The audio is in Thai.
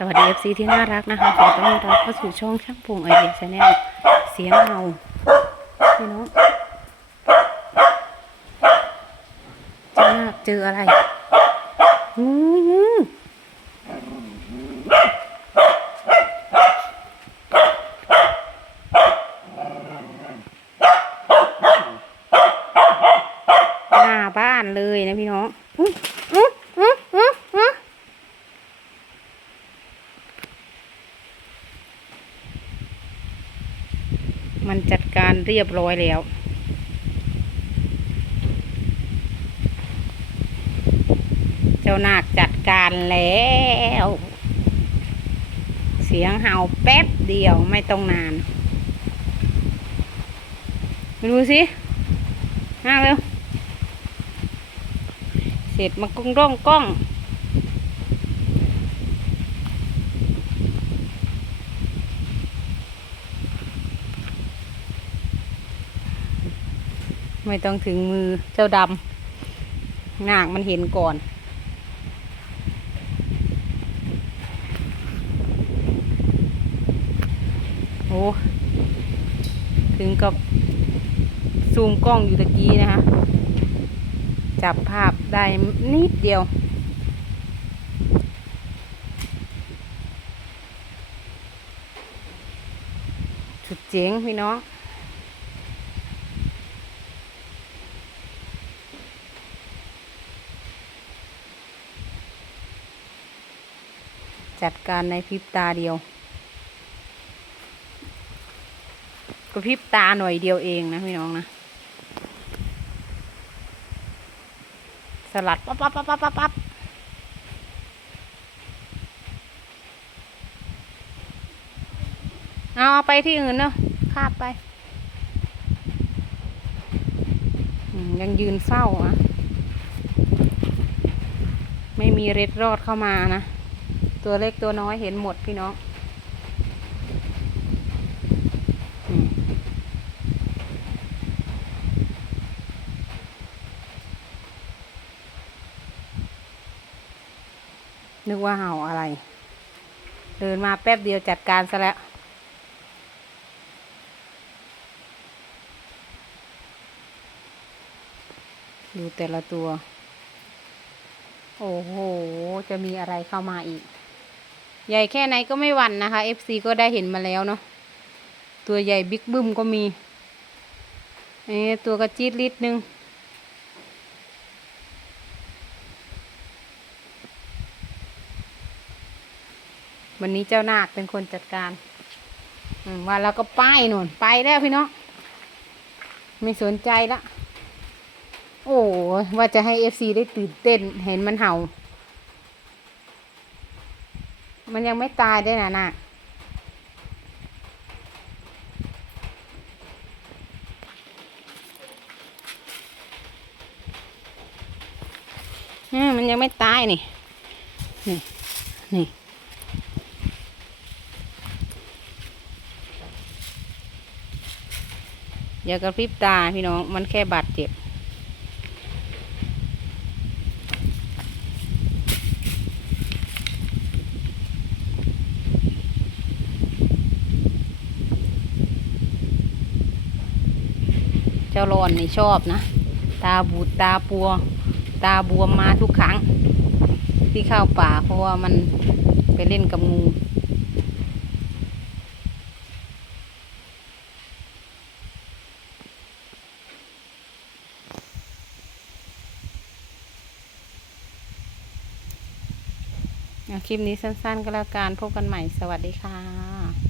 สวัสดีเอฟซีที่น่ารักนะคะขอต้อนรับเข้าสู่ช่องช่างพงไอเดียชาแนลเสียงเห่าพี่น้องจ้านาเจออะไรงูงูหน้าบ้านเลยนะพี่น้องอุ๊ยอุ๊ยอุ๊ยอุ๊ยอุ๊ย มันจัดการเรียบร้อยแล้ว เจ้านาคจัดการแล้ว เสียงเห่าแป๊บเดียวไม่ต้องนานมาดูสิมาเร็ว เสร็จมากล้องร่องกล้อง ไม่ต้องถึงมือเจ้าดำนากมันเห็นก่อน โอ้ถึงกับซูมกล้องอยู่ตะกี้นะคะ จับภาพได้นิดเดียวสุดเจ๋งพี่น้อง จัดการในพริบตาเดียวก็พริบตาหน่อยเดียวเองนะพี่น้องนะ สลัดปั๊บปั๊บปั๊บปั๊บปั๊บปั๊บเอาไปที่อื่นเนาะคาบไป ยังยืนเฝ้าอะไม่มีเร็ดรอดเข้ามานะ ตัวเล็กตัวน้อยเห็นหมดพี่น้องนึกว่าเห่าอะไร เดินมาแป๊บเดียวจัดการซะแล้ว ดูแต่ละตัว โอ้โห จะมีอะไรเข้ามาอีก ใหญ่แค่ไหนก็ไม่หวั่นนะคะ FC ก็ได้เห็นมาแล้วเนาะตัวใหญ่บิ๊กบึ้มก็มีเอ้ตัวกระจี๊ดลิดนึงวันนี้เจ้านาคเป็นคนจัดการว่าแล้วก็ป้ายหนุนไปแล้วพี่น้องไม่สนใจละ โอ้ว่าจะให้ FC ได้ตื่นเต้นเห็นมันเห่า มันยังไม่ตายได้นะน่ะมมันยังไม่ตายนี่ นี่ นี่ อย่ากระพริบตาพี่น้อง มันแค่บาดเจ็บ จ้าร้อนนี่ชอบนะ ตาบูดตาปัว ตาบวมมาทุกครั้ง ที่เข้าป่าเพราะว่ามันไปเล่นกับงูคลิปนี้สั้นๆก็แล้วกันพบกันใหม่สวัสดีค่ะ